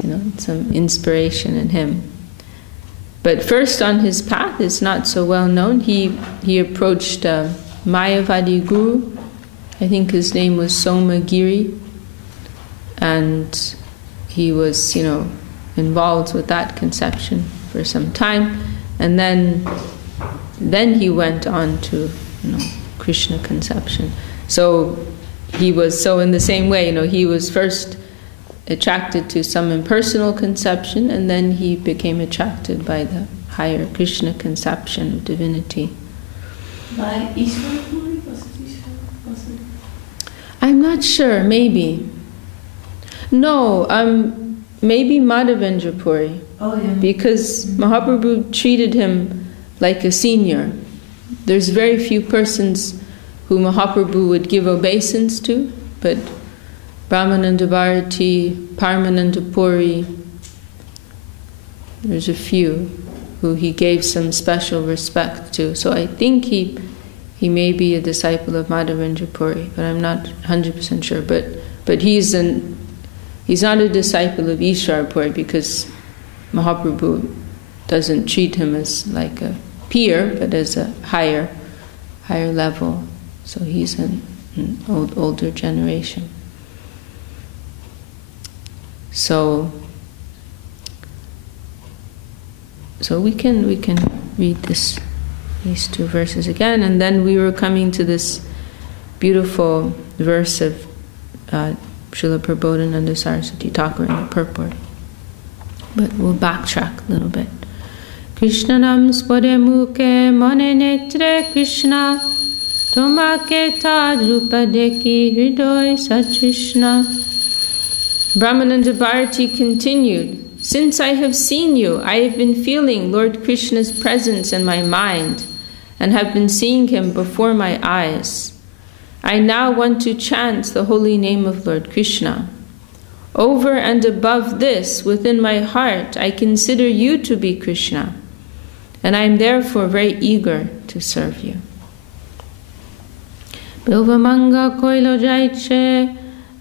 some inspiration in him. But first on his path, it's not so well known. He approached Mayavadi Guru. I think his name was Somagiri, and he was, involved with that conception for some time, and then he went on to, Krishna conception. So he was in the same way, he was first attracted to some impersonal conception, and then he became attracted by the higher Krishna conception of divinity. By Ishwar? Was it? I'm not sure, maybe. No, maybe Madhavendra Puri. Oh, yeah. Because Mahaprabhu treated him like a senior. There's very few persons who Mahaprabhu would give obeisance to, but Brahmananda Bharati, Paramananda Puri, there's a few who he gave some special respect to. So I think he may be a disciple of Madhavendra Puri, but I'm not 100% sure. But he's not a disciple of Ishwar Puri, because Mahaprabhu doesn't treat him as like a peer, but as a higher level. So he's an older generation. So we can read these two verses again, and then we were coming to this beautiful verse of Srila Prabodhananda Saraswati Thakur in the purport. But we'll backtrack a little bit. Krishnanam spode mukhe mone netre Krishna tomake tad rupa deki hridoy satrishna. Brahmananda Bharati continued, "Since I have seen you, I have been feeling Lord Krishna's presence in my mind and have been seeing him before my eyes. I now want to chant the holy name of Lord Krishna. Over and above this, within my heart, I consider you to be Krishna, and I am therefore very eager to serve you." Bilvamanga koilo jaiche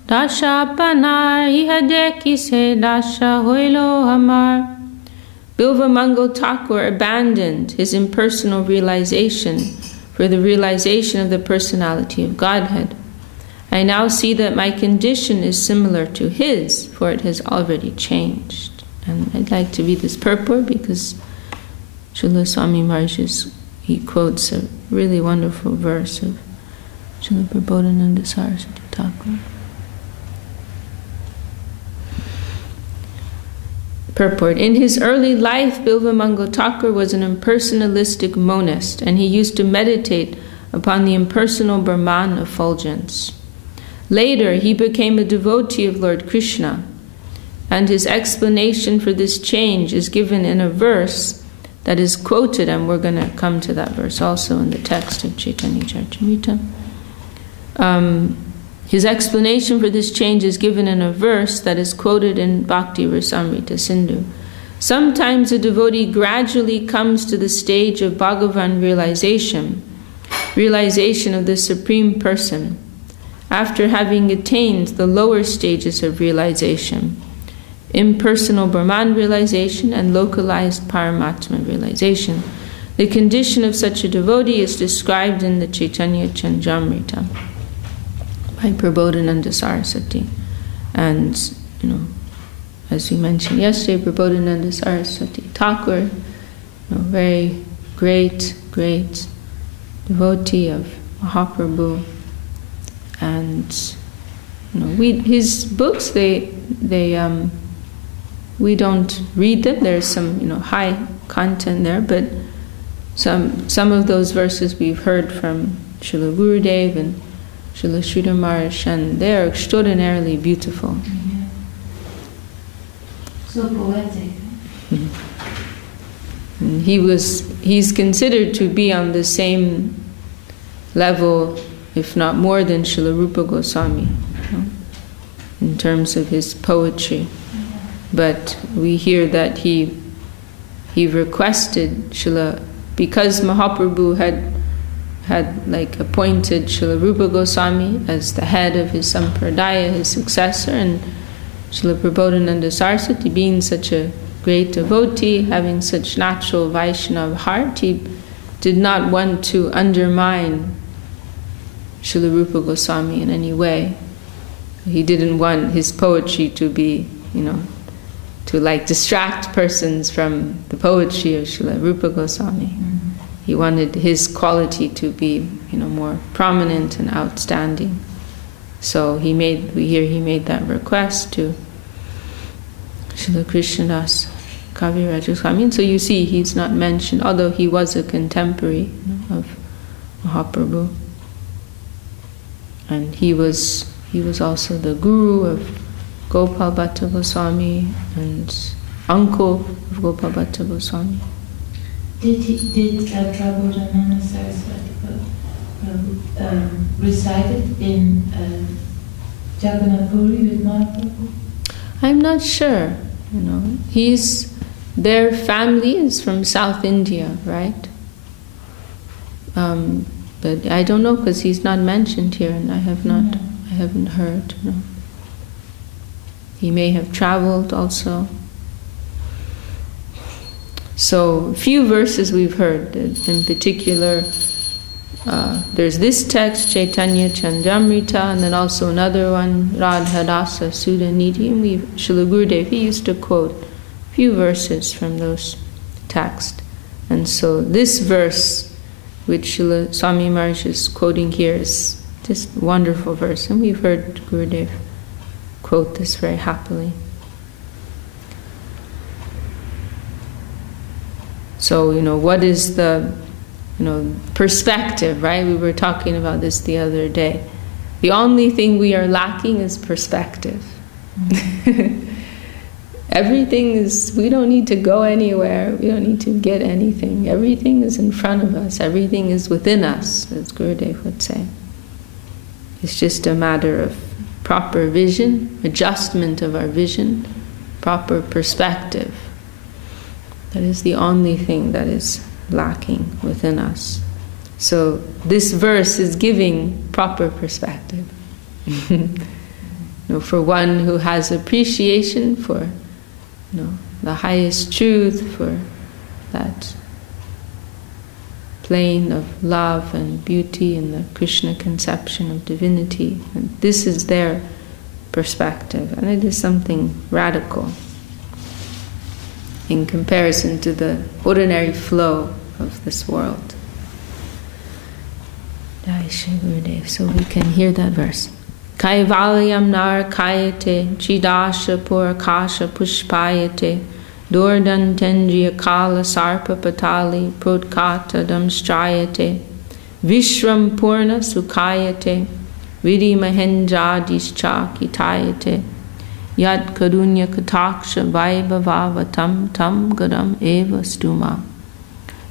dasha panar ihadeki se dasha hoilo hamar. Bilvamangal Thakur abandoned his impersonal realization for the realization of the personality of Godhead. I now see that my condition is similar to his, for it has already changed. And I'd like to read this purport because Srila Swami Maharaj, he quotes a really wonderful verse of Srila Prabodhananda Saraswati Thakur. Purport. In his early life, Bilvamangal Thakur was an impersonalistic monist, and he used to meditate upon the impersonal Brahman effulgence. Later, he became a devotee of Lord Krishna, and his explanation for this change is given in a verse that is quoted, and we're going to come to that verse also in the text of Chaitanya Charitamrita. His explanation for this change is given in a verse that is quoted in Bhakti Rasamrita Sindhu. Sometimes a devotee gradually comes to the stage of Bhagavan realization of the Supreme Person, after having attained the lower stages of realization, impersonal Brahman realization and localized Paramatma realization. The condition of such a devotee is described in the Chaitanya Chandramrita by Prabodhananda Saraswati. And, as we mentioned yesterday, Prabodhananda Saraswati Thakur, very great devotee of Mahaprabhu. And, his books, we don't read them. There's some, high content there, but some of those verses we've heard from Srila Gurudev and Srila Sridhar Maharaj, and they are extraordinarily beautiful. Mm-hmm. So poetic. And he's considered to be on the same level, if not more than Srila Rupa Goswami, in terms of his poetry. But we hear that he requested because Mahaprabhu had appointed Srila Rupa Goswami as the head of his sampradaya, his successor, and Srila Prabodhananda Saraswati, being such a great devotee, having such natural Vaishnava heart, he did not want to undermine Srila Rupa Goswami in any way. He didn't want his poetry to be, to like distract persons from the poetry of Srila Rupa Goswami. Mm-hmm. He wanted his quality to be, more prominent and outstanding. So we made that request to Srila Krishnadas Kaviraj Goswami. So you see, he's not mentioned, although he was a contemporary of Mahaprabhu. And he was also the guru of Gopal Bhatta Goswami and uncle of Gopal Bhatta Goswami. Did Prabodhananda Saraswati resided in Jagannath Puri with Mahaprabhu? I'm not sure. Their family is from South India, right? But I don't know because he's not mentioned here, and I haven't heard. No. He may have traveled also. So, a few verses we've heard. In particular, there's this text, Chaitanya Chandramrita, and then also another one, Radharasa Sudanidhi. And Srila Gurudev, he used to quote a few verses from those texts. And so this verse, which Srila Swami Maharaj is quoting here, is just a wonderful verse. And we've heard Gurudev quote this very happily. So, what is the, perspective, right? We were talking about this the other day. The only thing we are lacking is perspective. Everything is, we don't need to go anywhere. We don't need to get anything. Everything is in front of us. Everything is within us, as Gurudev would say. It's just a matter of proper vision, adjustment of our vision, proper perspective. That is the only thing that is lacking within us. So this verse is giving proper perspective. For one who has appreciation for the highest truth, for that plane of love and beauty and the Krishna conception of divinity. And this is their perspective, and it is something radical in comparison to the ordinary flow of this world. Jai Shri Gurudev. So we can hear that verse. Kaivalyam nar kayate chidasha purakasha pushpayate dordan tendriya kala sarpa patali prodkata damstrayate vishram purna sukhayate vidi mahendradischha kitayate yad karunya kataksha vaibhavavatam tam gadam eva stuma.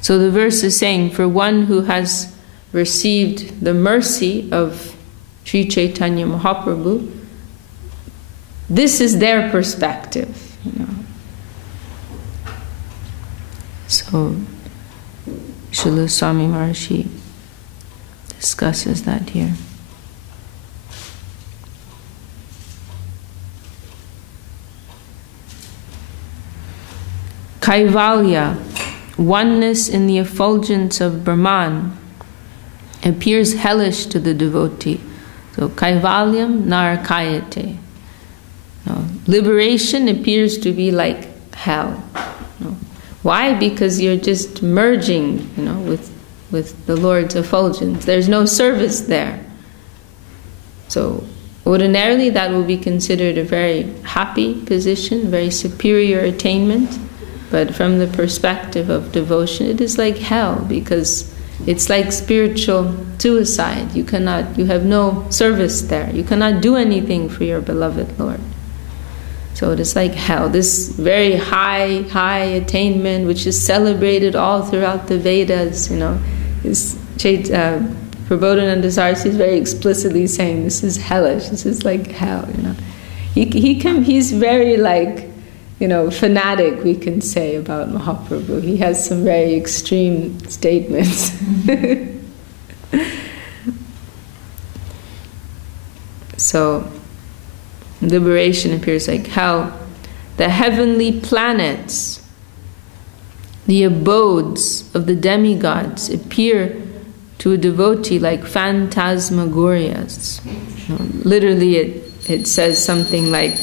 So the verse is saying, for one who has received the mercy of Sri Chaitanya Mahaprabhu, this is their perspective. So Srila Swami Maharaj discusses that here. Kaivalya, oneness in the effulgence of Brahman, appears hellish to the devotee. So Kaivalyam narakayate. Liberation appears to be like hell. Why? Because you're just merging, with the Lord's effulgence. There's no service there. So ordinarily that will be considered a very happy position, very superior attainment. But from the perspective of devotion, it is like hell, because it's like spiritual suicide. You have no service there. You cannot do anything for your beloved Lord. So it is like hell. This very high attainment, which is celebrated all throughout the Vedas, is Prabodhananda Saraswati is very explicitly saying this is hellish. This is like hell. He's very fanatic, we can say, about Mahaprabhu. He has some very extreme statements. So liberation appears like hell. The heavenly planets, the abodes of the demigods, appear to a devotee like phantasmagorias. Literally, it says something like,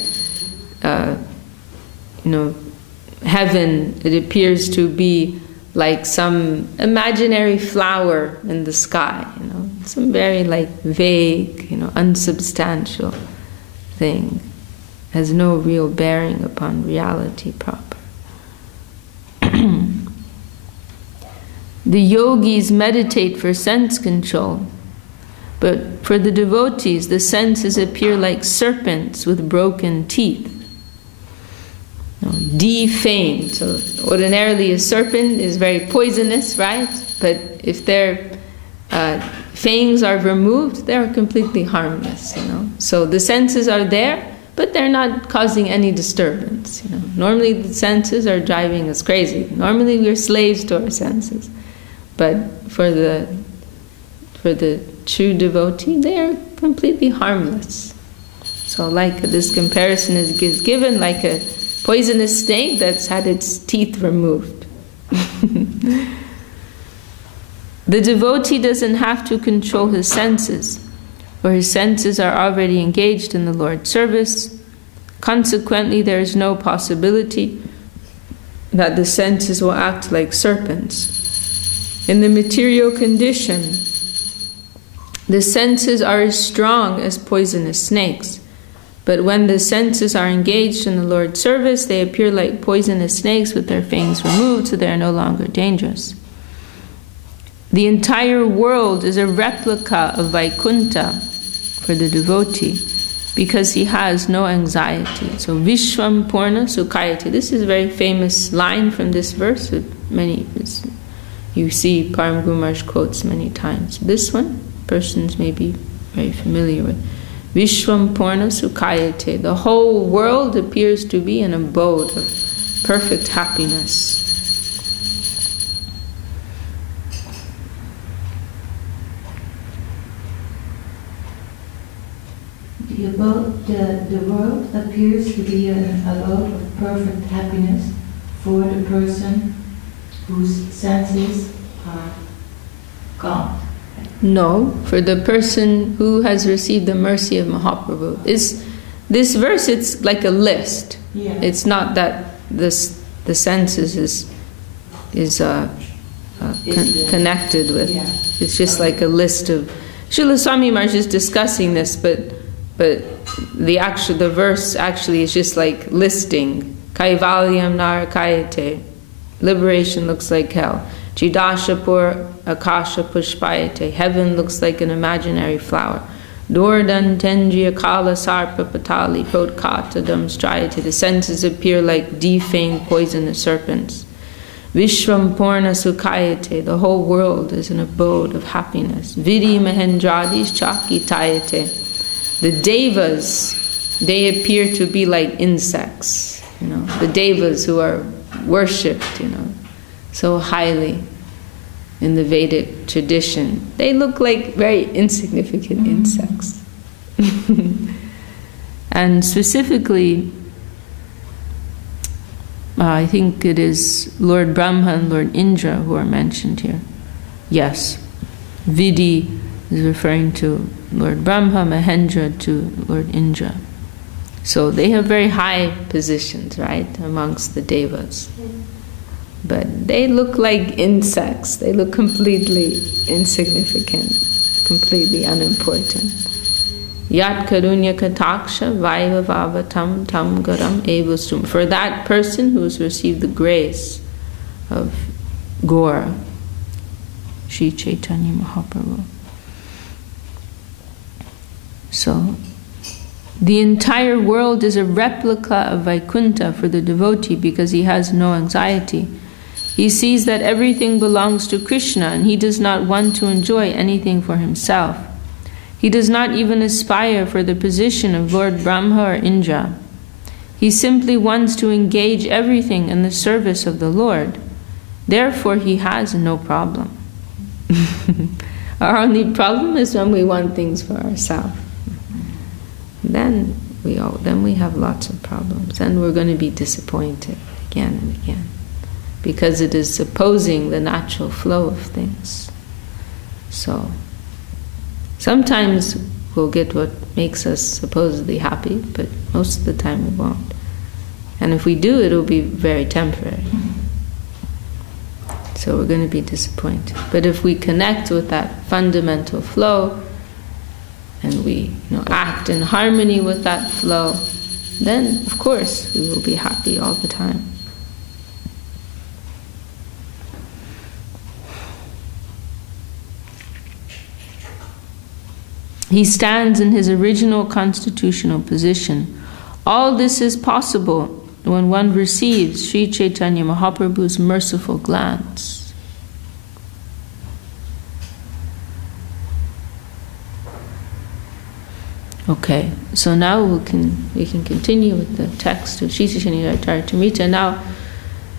heaven, it appears to be like some imaginary flower in the sky, some very vague, unsubstantial thing, has no real bearing upon reality proper. The yogis meditate for sense control, but for the devotees, the senses appear like serpents with broken teeth. Defamed. So ordinarily a serpent is very poisonous, right? But if their fangs are removed, they are completely harmless, So the senses are there, but they're not causing any disturbance, Normally the senses are driving us crazy. Normally we're slaves to our senses. But for the true devotee, they are completely harmless. So like this comparison is given like a poisonous snake that's had its teeth removed. The devotee doesn't have to control his senses, for his senses are already engaged in the Lord's service. Consequently, there is no possibility that the senses will act like serpents. In the material condition, the senses are as strong as poisonous snakes. But when the senses are engaged in the Lord's service, they appear like poisonous snakes with their fangs removed, so they are no longer dangerous. The entire world is a replica of Vaikuntha for the devotee, because he has no anxiety. So Vishwam Purna Sukhayati. This is a very famous line from this verse. You see Param Guru Maharaj quotes many times. This one, persons may be very familiar with. Vishwam Purna Sukhayate. The whole world appears to be an abode of perfect happiness. The world appears to be an abode of perfect happiness for the person whose senses are gone. No, for the person who has received the mercy of Mahaprabhu. This verse, it's like a list. Yeah. It's not that the senses is connected with. Yeah. It's just like a list of. Srila Swami Maharaj is discussing this, but the verse actually is just like listing. Kaivalyam narakayate. Liberation looks like hell. Chidashapur akasha pushpayate. Heaven looks like an imaginary flower. Dordan tenji akala sarpa patali prodkata damstrayate. The senses appear like defanged poisonous serpents. Vishwam purna sukhayate. The whole world is an abode of happiness. Vidi mahendradis chakitayate. The devas, they appear to be like insects. The devas who are worshipped, so highly in the Vedic tradition. They look like very insignificant insects. And specifically, I think it is Lord Brahma and Lord Indra who are mentioned here. Yes, Vidi is referring to Lord Brahma, Mahendra to Lord Indra. So they have very high positions, right, amongst the devas. But they look like insects. They look completely insignificant, completely unimportant. Yat karunya kataksha vaivavavatam tam garam evastum. For that person who has received the grace of Gaura, Sri Chaitanya Mahaprabhu. So, the entire world is a replica of Vaikuntha for the devotee because he has no anxiety. He sees that everything belongs to Krishna and he does not want to enjoy anything for himself. He does not even aspire for the position of Lord Brahma or Indra. He simply wants to engage everything in the service of the Lord. Therefore, he has no problem. Our only problem is when we want things for ourselves. Then then we have lots of problems, and we're going to be disappointed again and again, because it is opposing the natural flow of things. So sometimes we'll get what makes us supposedly happy, but most of the time we won't. And if we do, it'll be very temporary. So we're going to be disappointed. But if we connect with that fundamental flow, and we act in harmony with that flow, then of course we will be happy all the time. He stands in his original constitutional position. All this is possible when one receives Sri Chaitanya Mahaprabhu's merciful glance. Okay, so now we can continue with the text of Ch.Ch. Charitamrita. Now,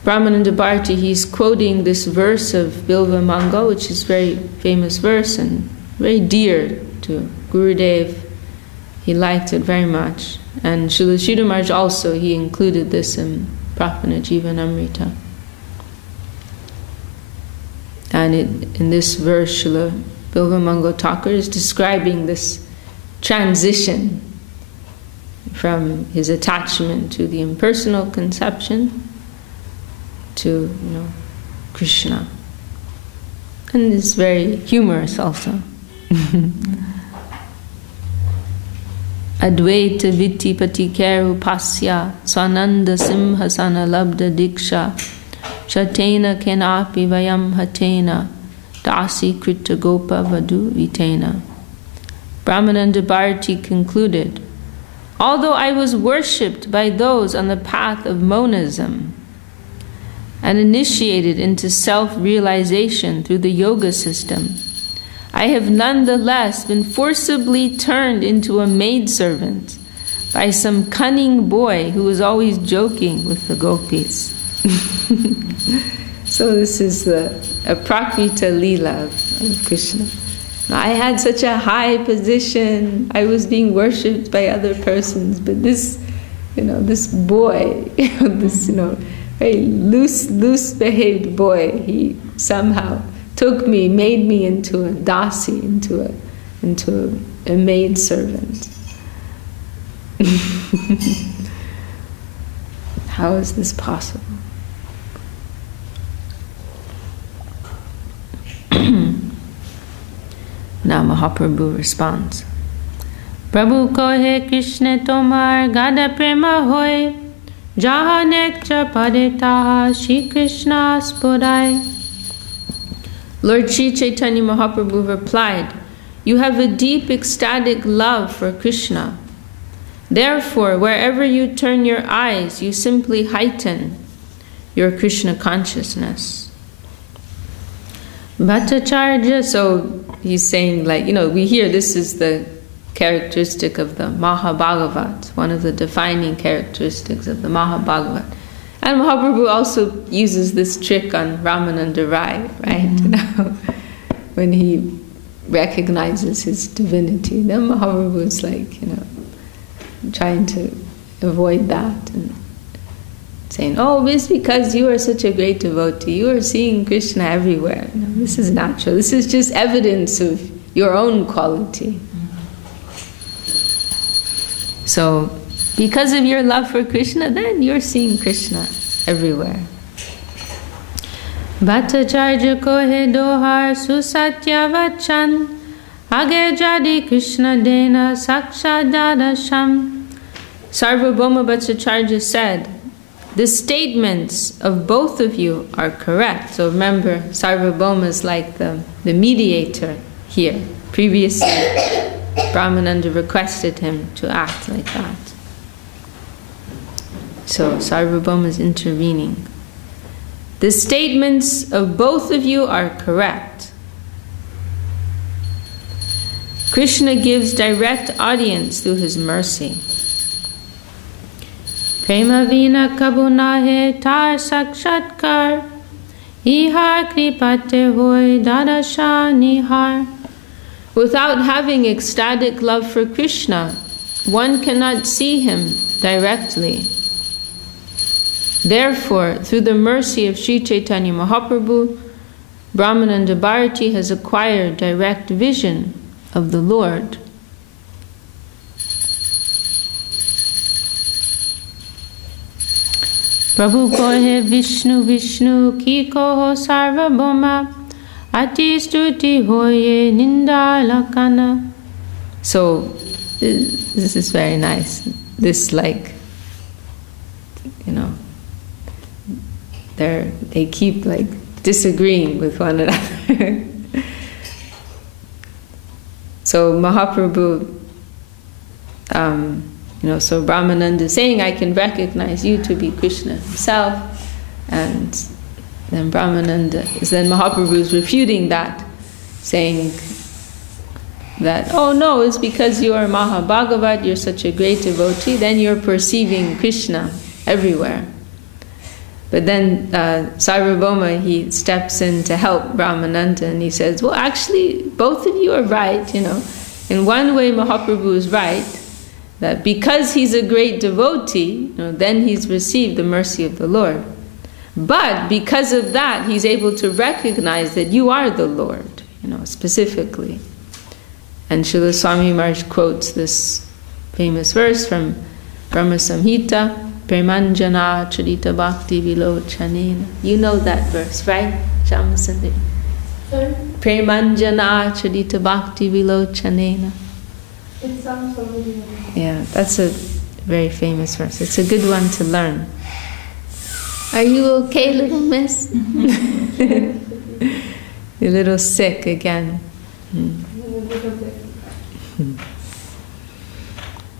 Brahmananda Bharati, he's quoting this verse of Bilva Mangal, which is a very famous verse and very dear to Gurudev. He liked it very much. And Srila Sridhar Maharaj also, he included this in Prapana Jivanamrita. And in this verse, Srila Bilva Mangal Thakur is describing this transition from his attachment to the impersonal conception to, Krishna. And it's very humorous also. Advaita Vitti Patikeru Pasya Swananda Simhasana Labda Diksha Chatena Kenapi Vayam Hatena Dasi Krita Gopa Vadu Vitena. Brahmananda Bharati concluded, although I was worshipped by those on the path of monism and initiated into self-realization through the yoga system, I have nonetheless been forcibly turned into a maidservant by some cunning boy who was always joking with the gopis. So this is a Prakrita Leela of Krishna. I had such a high position, I was being worshipped by other persons, but this boy, this, very loose behaved boy, he somehow took me, made me into a dasi, into a maid servant. How is this possible? Now Mahaprabhu responds. Prabhu kohe Krishna tomar gada prema hoy, jaha netra padetaha Shri Krishna sporai. Lord Sri Chaitanya Mahaprabhu replied, you have a deep ecstatic love for Krishna. Therefore, wherever you turn your eyes, you simply heighten your Krishna consciousness. Bhattacharya, so he's saying, we hear this is the characteristic of the Mahabhagavat, one of the defining characteristics of the Mahabhagavat. And Mahaprabhu also uses this trick on Ramananda Rai, right? Mm-hmm. When he recognizes his divinity, then Mahaprabhu is trying to avoid that and saying, oh, it's because you are such a great devotee, you are seeing Krishna everywhere. This is natural. This is just evidence of your own quality. So, because of your love for Krishna, then you're seeing Krishna everywhere. Bhattacharya kohe dohar susatya vachan, age jadi Krishna dena saksha dadasham. Sarvabhauma Bhattacharya said, the statements of both of you are correct. So remember, Sarvabhauma is like the mediator here. Previously, Brahmananda requested him to act like that. So Sarvabhauma is intervening. The statements of both of you are correct. Krishna gives direct audience through his mercy. Prema vina kabunahe tar sakshatkar, ihar kripate hoy dadasha nihar. Without having ecstatic love for Krishna, one cannot see him directly. Therefore, through the mercy of Sri Chaitanya Mahaprabhu, Brahmananda Bharati has acquired direct vision of the Lord. Prabhu kohe Vishnu Vishnu ki koho sarvabhoma ati stuti hoye ninda lakana. So this is very nice. This, like, you know, they keep like disagreeing with one another. So Mahaprabhu, so Brahmananda is saying, I can recognize you to be Krishna himself, and then Mahaprabhu is refuting that, saying that, oh no, it's because you are Mahabhagavat, you're such a great devotee, then you're perceiving Krishna everywhere. But then Sarvabhauma, he steps in to help Brahmananda, and he says, well, actually, both of you are right, you know. In one way, Mahaprabhu is right, that because he's a great devotee, then he's received the mercy of the Lord. But because of that, he's able to recognize that you are the Lord, specifically. And Srila Swami Maharaj quotes this famous verse from Brahma Samhita, Premanjana Charita Bhakti Vilochanena. You know that verse, right, Shamasundari? Premanjana Charita Bhakti Vilochanena. It sounds familiar. Yeah, that's a very famous verse. It's a good one to learn. Are you okay, little miss? You're a little sick again.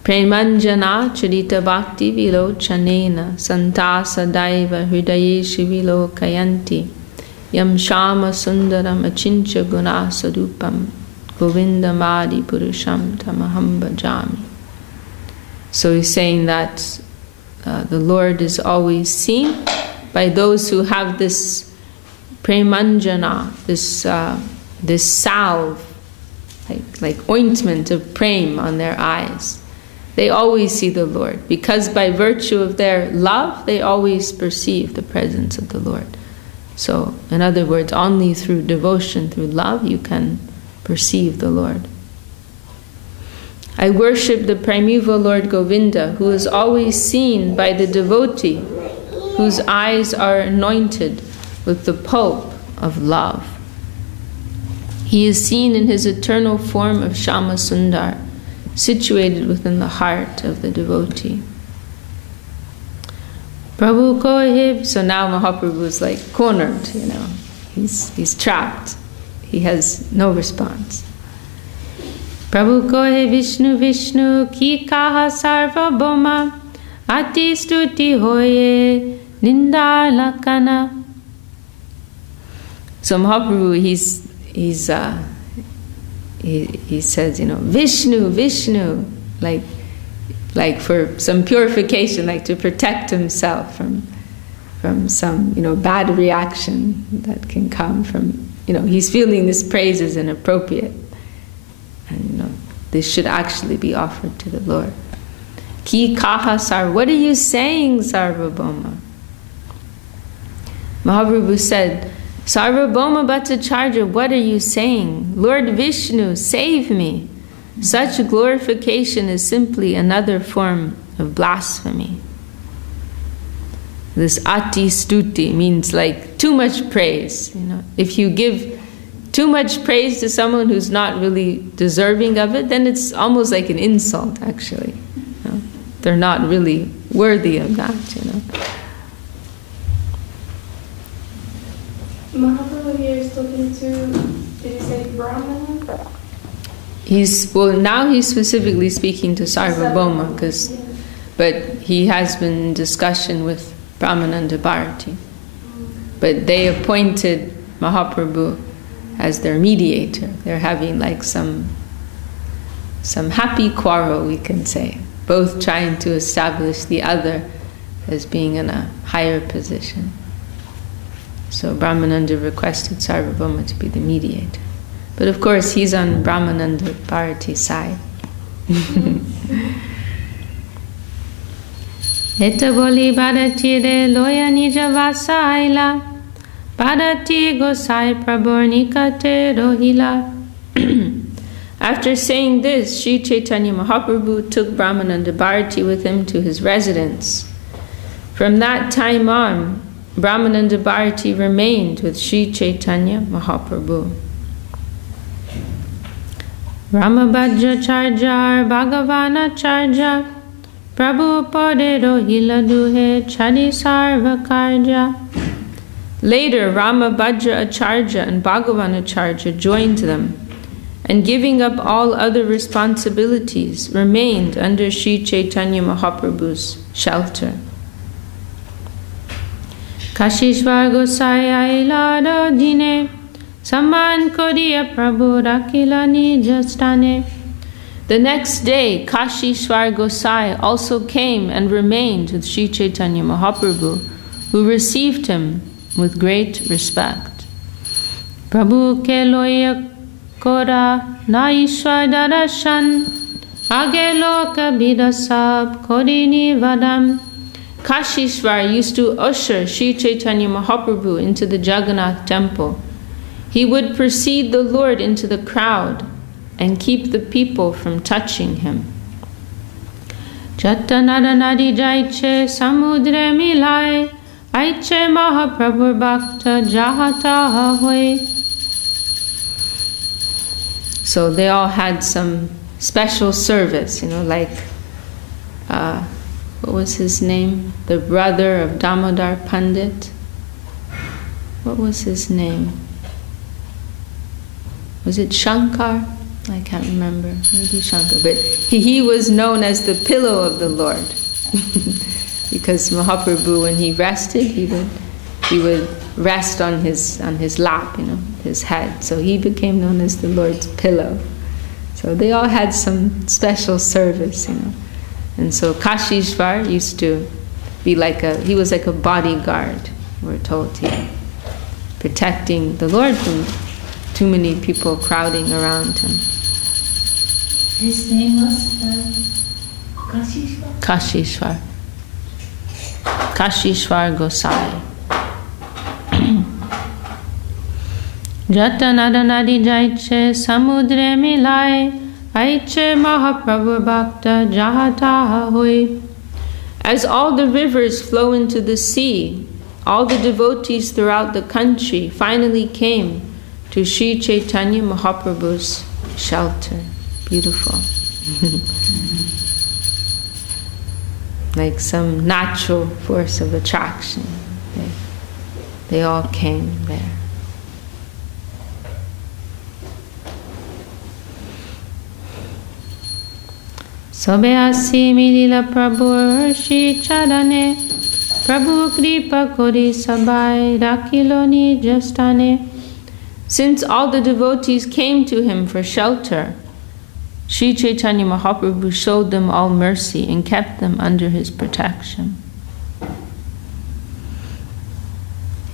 Premanjana Charita Bhakti Vilochanena Santa Sadaiva Hridayeshu Vilokayanti Yam Shama Sundaram Achincha Guna Sadupam Govindamadi Purusham Tamaham Bhajami. So he's saying that the Lord is always seen by those who have this premanjana, this salve, like ointment of prem on their eyes. They always see the Lord, because by virtue of their love, they always perceive the presence of the Lord. So, in other words, only through devotion, through love, you can perceive the Lord. I worship the primeval Lord Govinda, who is always seen by the devotee, whose eyes are anointed with the pulp of love. He is seen in his eternal form of Shama Sundar, situated within the heart of the devotee. Prabhu Kohib. So now Mahaprabhu is like cornered, He's trapped. He has no response. Prabhu Kohe Vishnu Vishnu ki kaha sarva bhoma ati stuti hoye ninda lakana. So Mahaprabhu, he says, Vishnu, Vishnu, like for some purification, like to protect himself from some, bad reaction that can come from, he's feeling this praise is inappropriate. And, this should actually be offered to the Lord. Ki kaha sar, what are you saying, Sarvabhauma? Mahaprabhu said, Sarvabhauma Bhattacharya, what are you saying? Lord Vishnu, save me. Such glorification is simply another form of blasphemy. This ati stuti means like too much praise. If you give too much praise to someone who's not really deserving of it, then it's almost like an insult, actually. They're not really worthy of that, Mahaprabhu here is talking to, did he say Brahmana? Now he's specifically speaking to Sarvabhauma, but he has been in discussion with Brahmananda Bharati. But they appointed Mahaprabhu as their mediator. They're having like some happy quarrel, we can say, both trying to establish the other as being in a higher position. So Brahmananda requested Sarvabhauma to be the mediator. But of course, he's on Brahmananda Bharati's side. Eta boli Bhadati re loya nija vasaila. Bhadati gosai prabornikate rohila. After saying this, Sri Chaitanya Mahaprabhu took Brahmananda Bharati with him to his residence. From that time on, Brahmananda Bharati remained with Sri Chaitanya Mahaprabhu. Ramabhadra Charjar Bhagavana Charja Prabhu Pade Rohila Duhe Chadi Sarva Karja. Later, Ramabhadra Acharya and Bhagavan Acharya joined them, and giving up all other responsibilities, remained under Sri Chaitanya Mahaprabhu's shelter. Kashishvar Gosai Ailada Dine Saman Koriya Prabhu Rakila Nijastane. The next day, Kashishvar Gosai also came and remained with Sri Chaitanya Mahaprabhu, who received him with great respect. Prabhu ke loya kora na ishwar darashan age loka bidasab korini vadam. Kashishvar used to usher Sri Chaitanya Mahaprabhu into the Jagannath temple. He would precede the Lord into the crowd and keep the people from touching him. Jatanada nadi jaiche samudre milai aiche Mahaprabhu bhakta jahata hoy. So they all had some special service, like what was his name? The brother of Damodar Pandit. What was his name? Was it Shankar? I can't remember. Maybe Shankar. But he was known as the pillow of the Lord. Because Mahaprabhu, when he rested, he would rest on his lap, his head. So he became known as the Lord's pillow. So they all had some special service, And so Kashishvar used to be he was like a bodyguard, we're told here, protecting the Lord from too many people crowding around him. His name was Kashishvar? Kashishvar. Kashishvar Gosai. Jatanada jaiche samudre milai aiche Mahaprabhu bhakta jahata hoy. As all the rivers flow into the sea, all the devotees throughout the country finally came to Sri Chaitanya Mahaprabhu's shelter. Beautiful. Like some natural force of attraction. They all came there. Sobe asi milila Prabhu Shri Chadane Prabhu Kripa Kori Sabai Rakiloni Justane. Since all the devotees came to him for shelter, Sri Chaitanya Mahaprabhu showed them all mercy and kept them under his protection.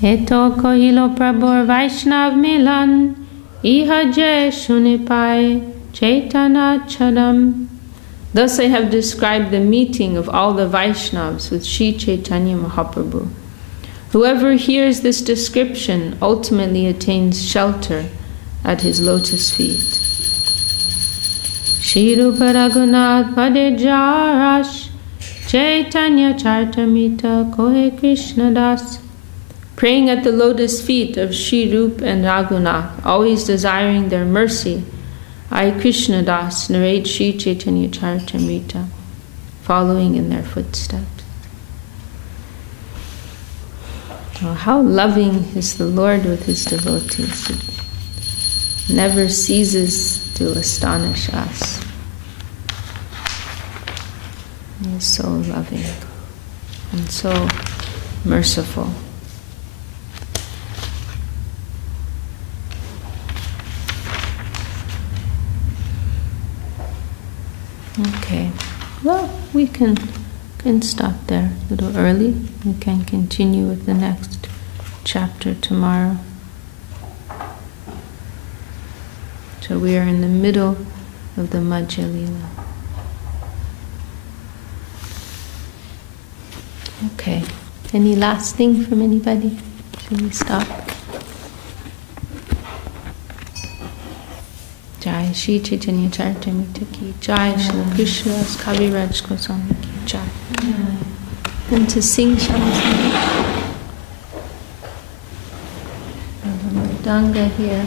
Eto kohilo Prabhu Vaishnav Milan Iha Jai Shunipai Chaitanya Chadam. Thus I have described the meeting of all the Vaishnavas with Sri Chaitanya Mahaprabhu. Whoever hears this description ultimately attains shelter at his lotus feet. Shri Rupa Raghunath Pade Jarash Chaitanya Chartamita Kohe Krishna Das. Praying at the lotus feet of Shri Rupa and Raghunath, always desiring their mercy, I, Krishna Das, narrate Sri Chaitanya Charitamrita, following in their footsteps. Oh, how loving is the Lord with his devotees. He never ceases to astonish us. He is so loving and so merciful. Okay, well, we can stop there a little early. We can continue with the next chapter tomorrow. So we are in the middle of the Madhya Lila. Okay. Any last thing from anybody? Should we stop? Jai Shri Chaitanya Charitamrita ki Jai, Shri Krishna's Kaviraj Goswami ki Jai. And to sing something. Danga here.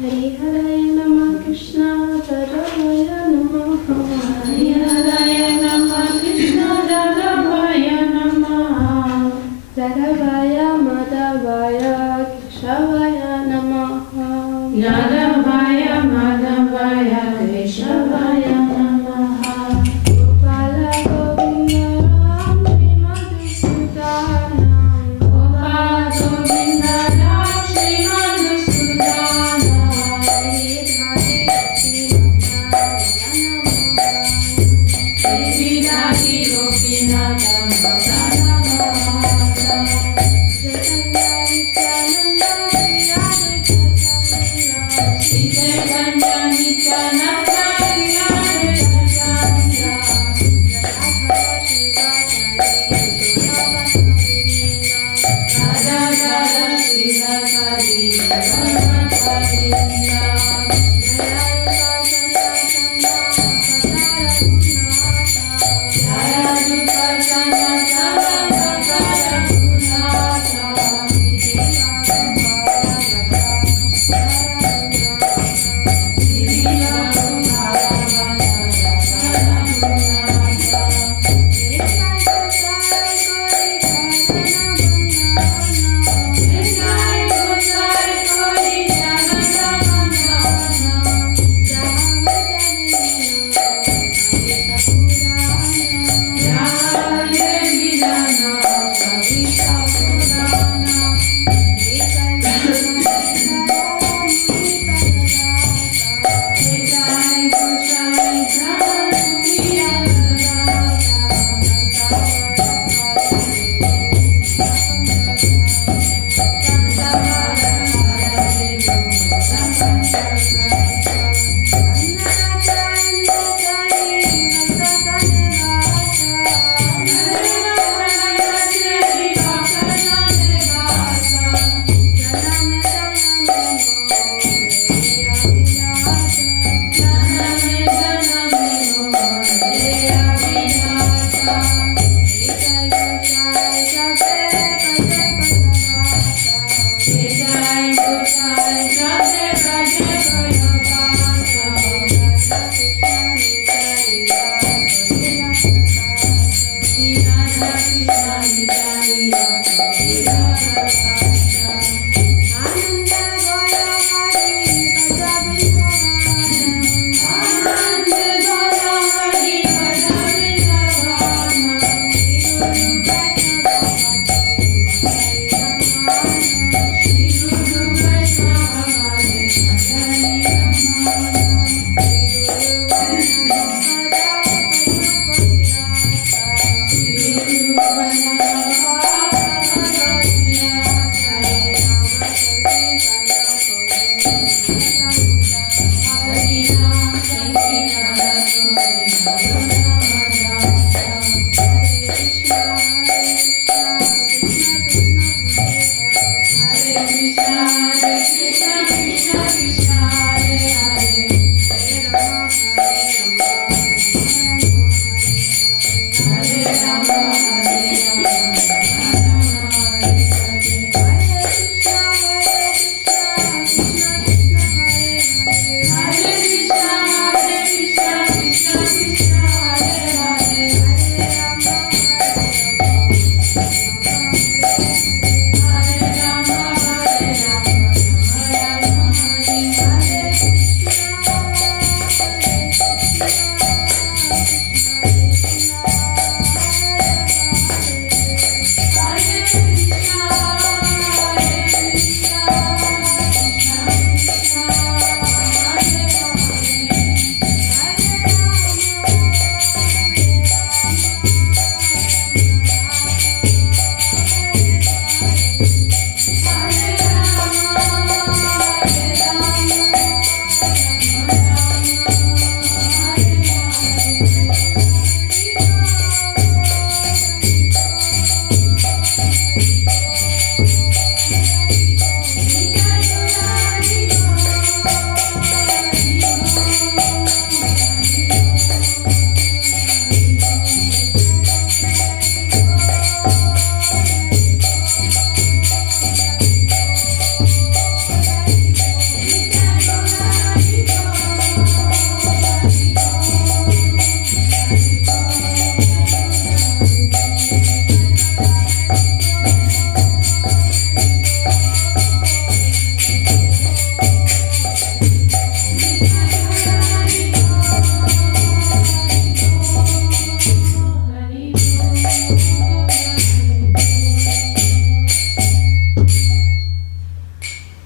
Hari Haraya Namah Krishna Radhavaya Namah Hari Haraya Namah Krishna Radhavaya Namah Radhavaya Madhavaya Keshavaya Namah Radhavaya Madhavaya Keshavaya Namah Gopala Govinda Ram Shri Madhusudanam Gopala Govinda Ram Shri Madhusudanam Hare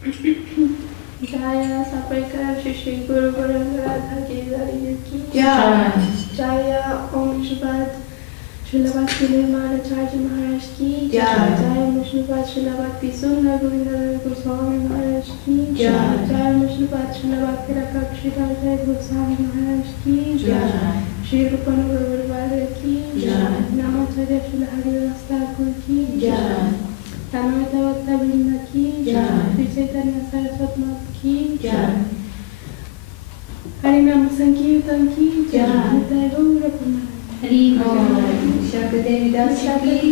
Jaya Saprekar Shri Guru Radha Devidasi ki Jai. Jaya Om Shubhat Shrilabat Nirmala Charji Maharaj ki Jai. Jaya Om Shubhat Shrilabat Pisuna Govinda Goswami Maharaj ki Jai. Jaya Om Shubhat Shrilabat Tirakak Shridhar Goswami Maharaj ki Jai. Shri Rupanu Guruvara ki Jai. Namacharya Shri Hari Thakur ki Jai. Tanmata Bhakta Vrinda ki Jai. Shri Chaitanya Saraswat Mat ki Jai. Harinam Sankirtan ki Jai. Nitai Gaura Purnamani Hari Om. Vishakha Devidasi ki